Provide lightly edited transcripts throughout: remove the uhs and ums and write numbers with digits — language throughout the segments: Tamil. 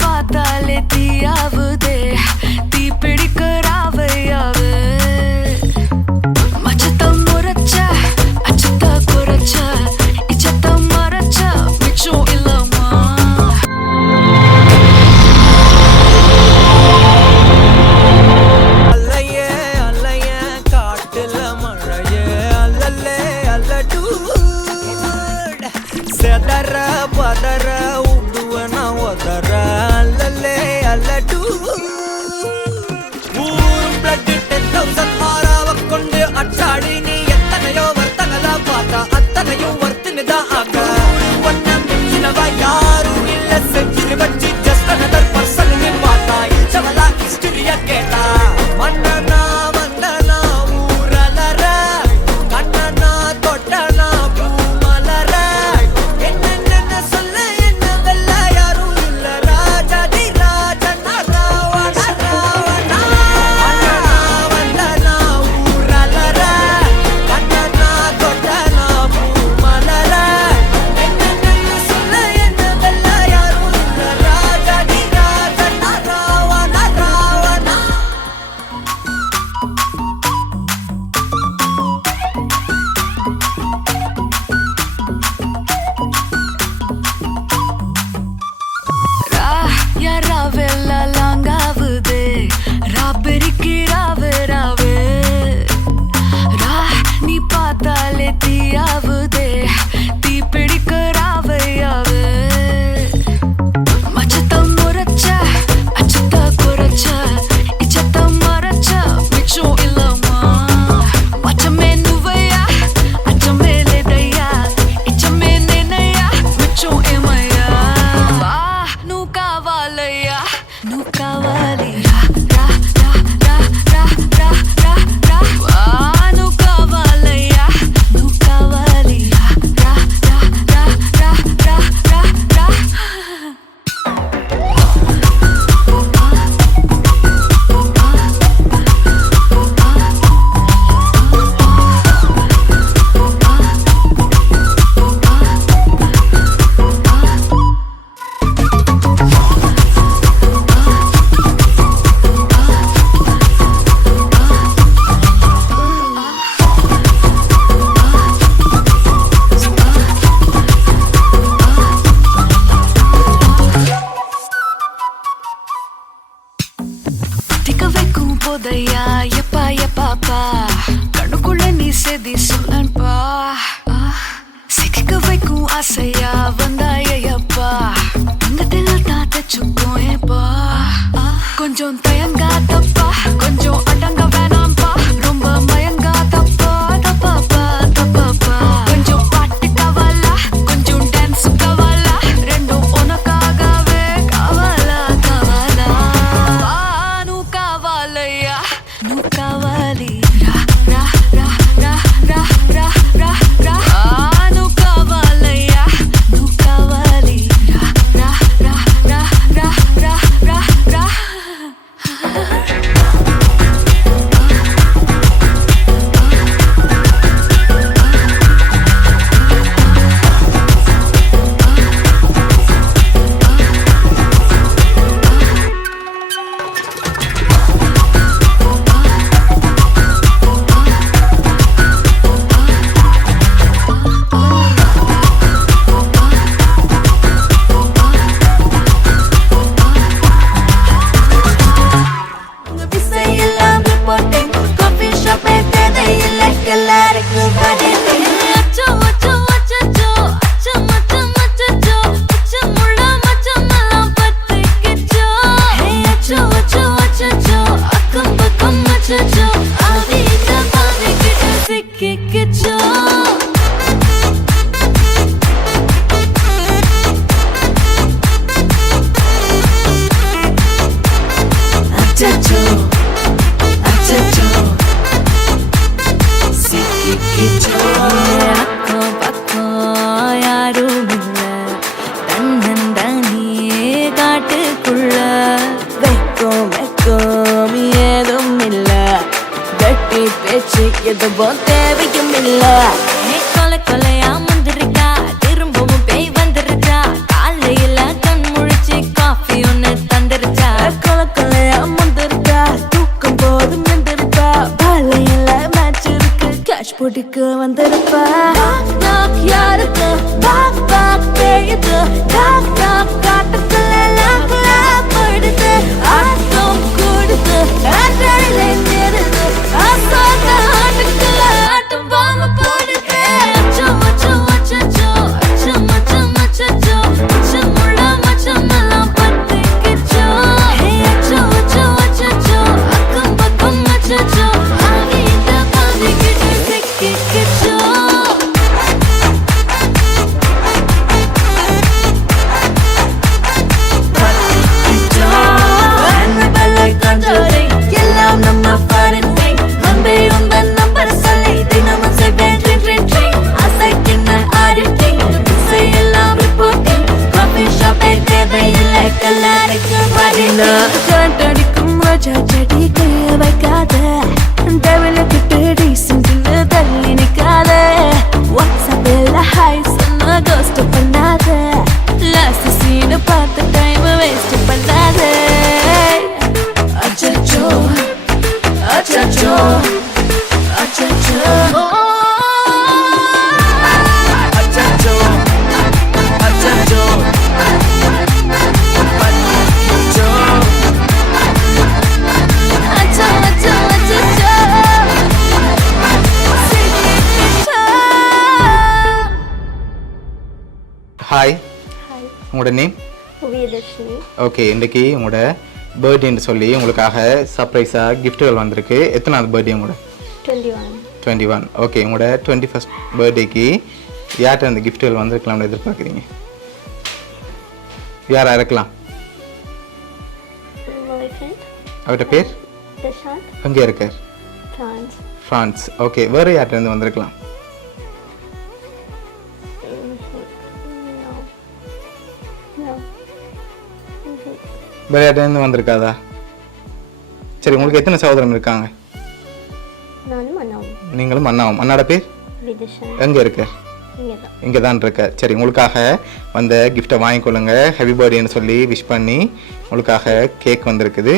பார்த்தாலே தீயாவுதே தீ பிடிக்கிறாவையாவே மச்சத்தை முறைச்ச அச்சத்தை குறைச்ச இச்சத்தை மறைச்ச மிச்சம் இல்லமா அல்லையே அல்லைய காட்டுல மழையே அல்லல்லே அல்லடூ செதற பதற உடுவன ஒதற அல்லல்லே அல்லடூ ஊரும் பிளட் 10,000 ஆறாவ கொண்டு அச்சாடி நீ எத்தனையோ வர்த்தகலா பார்த்தா அத்தனையும் வர்த்தினிதான் ஆக ஒன்ன மிஞ்சினவ யாரும் இல்ல செஞ்சிரு வச்சு ஜஸ்ட் அனதர் பர்சன் நீ பார்த்தா இச்சவலா ஹிஸ்டரிய கேட்டா மன்னனா வந்தனா ஊரலற கண்ணனா தொட்டனா பூமலற என்ன சொல்ல என்ன வெல்ல யாரும் இல்ல ராஜாதி ராஜனா ராவண ராவணா மன்னனா வந்தனா ஊரலற கண்ணனா தொட்டனா பூமலற என்ன சொல்ல என்ன வெல்ல யாரும் இல்ல ராஜாதி ராஜனா ராவண ராவணா யாராவெல்லா லாங்காவுதே ரா பெருக்கிறாவே ராவே ரா நீ பார்த்தாலே தீயாவுதே தீ பிடிக்கிறாவையாவே மச்சத்தை முறைச்ச அச்சத்தை குறைச்ச இச்சத்தை மறைச்ச மிச்சம் இல்லமா மச்சமே నువ్వయ్యా అచ్చమే లేదయ్యా ఇచ్చమే నేనయ్యా మిచ్చం ఏమయ్యా వా నువ్వు కావాలయ్యా నువ్వు కావాలి రా రా రా రా రా రా రా వా నువ్వు కావాలయ్యా నువ్వు కావాలి రా రా రా రా రా రా రా திக்க வைக்கும் போதையா எப்பா எப்பாப்பா கண்ணுக்குள்ள நீ செதி சொல்லன்பா சிக்க வைக்கும் ஆசையா வந்தாயப்பா தங்கத்தில் தான் தச்சுக்கும் ஏப்பா கொஞ்சம் தயங்காதப்பா கொஞ்சம் அடங்க வேணாம்பா ரொம்ப மயங்காதப்பா தப்பாப்பா தப்பாப்பா கொஞ்சம் பாட்டு கவலா கொஞ்சம் டான்ஸ் கவலா ரெண்டும் உனக்காகவே கவலா கவலா నువ్వు కావాలయ్యా నువ్వు కావాలి రా రా రా రా రా రా రా రా నువ్వు కావాలయ్యా నువ్వు కావాలి రా రా రా రా రా రా రా రా எதுவும் தேவையும் இல்ல. கொலை கொலையா வந்திருக்கா, திரும்பவும் பேய் வந்திருக்கா. காலையில கண் முழிச்சு காஃபி ஒன்னு எடுக்க வந்திருப்பா knock யாருக்கு பாக் பாக் பேயுது knock knock காட்டுக்குள்ள லாக் லாக் போயிடுது ஆட்டம் கூடுது ஆட்டடிலே நிறுது ஆசாத ஆட்டுக்குள்ள ஆட்டம் பாம்பு போடுது அச்சம் அச்சம் அச்சச்சோ அச்சம் அச்சம் அச்சச்சோ அச்சமுள்ள மச்சமெல்லாம் பத்திக்கிச்சோ அச்சம் அச்சம் அச்சச்சோ அக்கம் பக்கம் அச்சச்சோ ஆகிட்ட பாதிக்கிட்டு சிக்கிக்கிச்சோ எல்லாம் நம்ம ஃபாரின் திங் அன்பே உந்தன் நம்பர் சொல்லி தினமும் செய்வேன் ட்ரிங் ட்ரிங் ட்ரிங் அசைக்கின்ன ஆடிட்டிங் செய்யலாம் ரிப்போர்ட்டிங் காஃபி ஷாப்பே தேவையில்லை கல்லாரிக்கு பதிலா கரண்ட் அடிக்கும் ரோஜா செடி கைய வைக்காத டெவலுக்கிட்டு டீசென்ட்னு தள்ளி நிக்காத வாட்ஸ்அப்பில் ஹாய் சொன்ன கோஸ்ட் பண்ணாத லாஸ்ட் சீனை பார்த்த டைம் வேஸ்ட் பண்ணாத அச்சச்சோ அச்சச்சோ அச்சச்சோ அச்சச்சோ அச்சச்சோ பத்திக்கிச்சோ அச்சோ அச்சோ அச்சச்சோ சிக்கிக்கிச்சோ ஹாய் ஹாய் உங்களோட நேம் உதயதர்ஷினி ஓகே இன்றைக்கி உங்களோட பர்த்டேன்னு சொல்லி உங்களுக்காக சர்ப்ரைஸாக கிஃப்ட்டுகள் வந்திருக்கு எத்தனாவது பர்த்டே உங்களோட 21 21 ஓகே உங்களோட 21st பர்த்டேக்கு யார்கிட்ட அந்த கிஃப்ட்டுகள் வந்திருக்கலாம்னு எதிர்பார்க்குறீங்க யாரா இருக்கலாம் my friend அவர்கிட்ட பேர் Prashant எங்கே இருக்கார் France ஃப்ரான்ஸ் ஓகே வேறு யார்கிட்ட இருந்து வந்திருக்கலாம் no வேறு யார்கிட்ட இருந்து வந்திருக்காதா சரி உங்களுக்கு எத்தனை சகோதரம் இருக்காங்க நானும் அண்ணாவும் நீங்களும் அண்ணாவும் அண்ணாட பேர் விதிஷன் எங்கே இருக்கார் இங்கே தான் இங்கே தான் இருக்க சரி உங்களுக்காக வந்த கிஃப்ட்டை வாங்கிக்கொள்ளுங்க ஹாப்பி பர்த்டேன்னு சொல்லி விஷ் பண்ணி உங்களுக்காக கேக் வந்திருக்குது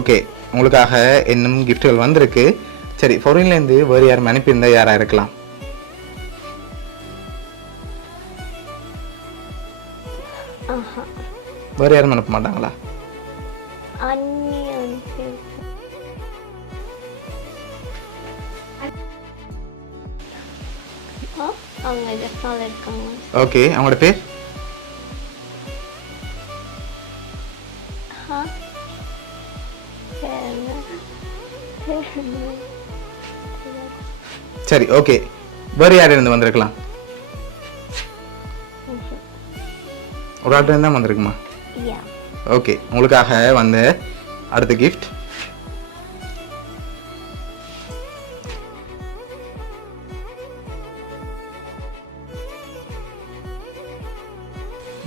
ஓகே உங்களுக்காக இன்னும் கிஃப்ட்டுகள் வந்திருக்கு சரி ஃபாரின்லேருந்து வேறு யாரும் அனுப்பியிருந்தா யாராக இருக்கலாம் ஆஹா வேறு யாரும் அனுப்ப மாட்டாங்களா அண்ணி அனுப்பி அவங்க ஜெஃப்னால இருக்காங்க ஓகே அவங்களோட பேர் ஆ பேர் என்ன பேர் என்ன சரி ஓகே வேறு யார் இருந்து வந்திருக்கலாம் ஒரு ஆள்கிட்ட இருந்தால் வந்திருக்குமா யா ஓகே உங்களுக்காக வந்த அடுத்த கிஃப்ட்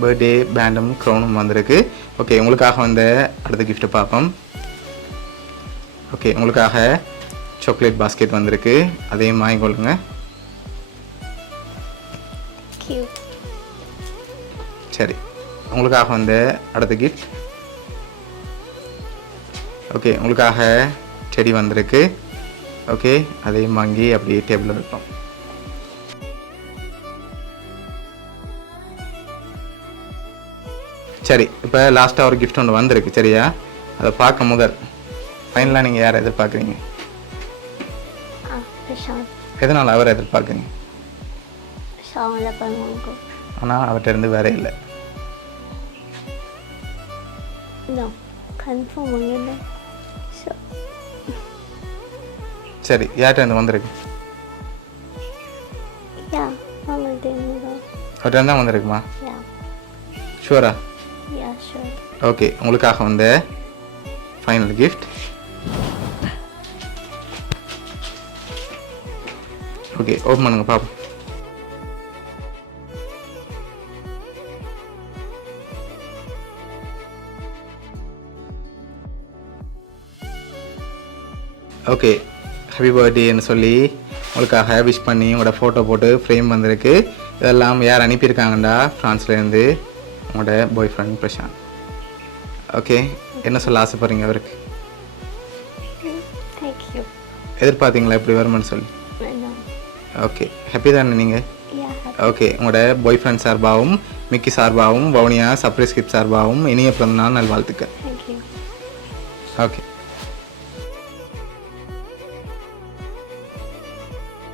பர்த்டே பேண்டும் க்ரௌனும் வந்திருக்கு ஓகே உங்களுக்காக வந்த அடுத்த கிஃப்ட்டை பார்ப்போம் ஓகே உங்களுக்காக சாக்லேட் பாஸ்கெட் வந்திருக்கு அதையும் வாங்கிக்கொள்ளுங்க கியூட் சரி உங்களுக்காக வந்த அடுத்த கிஃப்ட் ஓகே உங்களுக்காக செடி வந்திருக்கு ஓகே அதையும் வாங்கி அப்படியே டேபிளில் வைப்போம் சரி இப்போ லாஸ்ட்டாக ஒரு கிஃப்ட் ஒன்று வந்திருக்கு சரியா அதை பார்க்க முதல் ஃபைனலாக நீங்கள் யாரை எதிர்பார்க்குறீங்க பிரசாந்த் எதனால் அவரை எதிர்பார்க்குறீங்க ஷாவில் பண்ணுவாங்க ஆனால் அவர்கிட்ட இருந்து வேற இல்லை No, confirm பண்ணல. So, சரி யார்கிட்ட இருந்து வந்திருக்கு yeah, அவங்கள்ட்ட இருந்து தான். அவர்கிட்ட இருந்து தான் வந்திருக்குமா Yeah, ஷூரா yeah, sure. ஓகே உங்களுக்காக வந்த ஃபைனல் கிஃப்ட் ஓகே ஓப்பன் பண்ணுங்க பாப்போம் ஓகே ஹாப்பி பர்த்டேன்னு சொல்லி உங்களுக்காக விஷ் பண்ணி உங்களோட ஃபோட்டோ போட்டு ஃப்ரேம் வந்திருக்கு. இதெல்லாம் யார் அனுப்பியிருக்காங்கண்டா ஃப்ரான்ஸ்லேருந்து உங்களோட பாய் ஃப்ரெண்ட் பிரசாந்த். ஓகே, என்ன சொல்ல ஆசைப்படுறீங்க அவருக்கு? Thank you. எதிர்பார்த்தீங்களா இப்படி வருமானு சொல்லி? ஓகே, ஹாப்பி தானே நீங்கள்? ஓகே, உங்களோட பாய் ஃப்ரெண்ட் சார்பாகவும் மிக்கி சார்பாகவும் வவுனியா சர்ப்ரைஸ் கிஃப்ட் சார்பாகவும் இனிய பிறந்தநாள் நல்வாழ்த்துக்கள். ஓகே.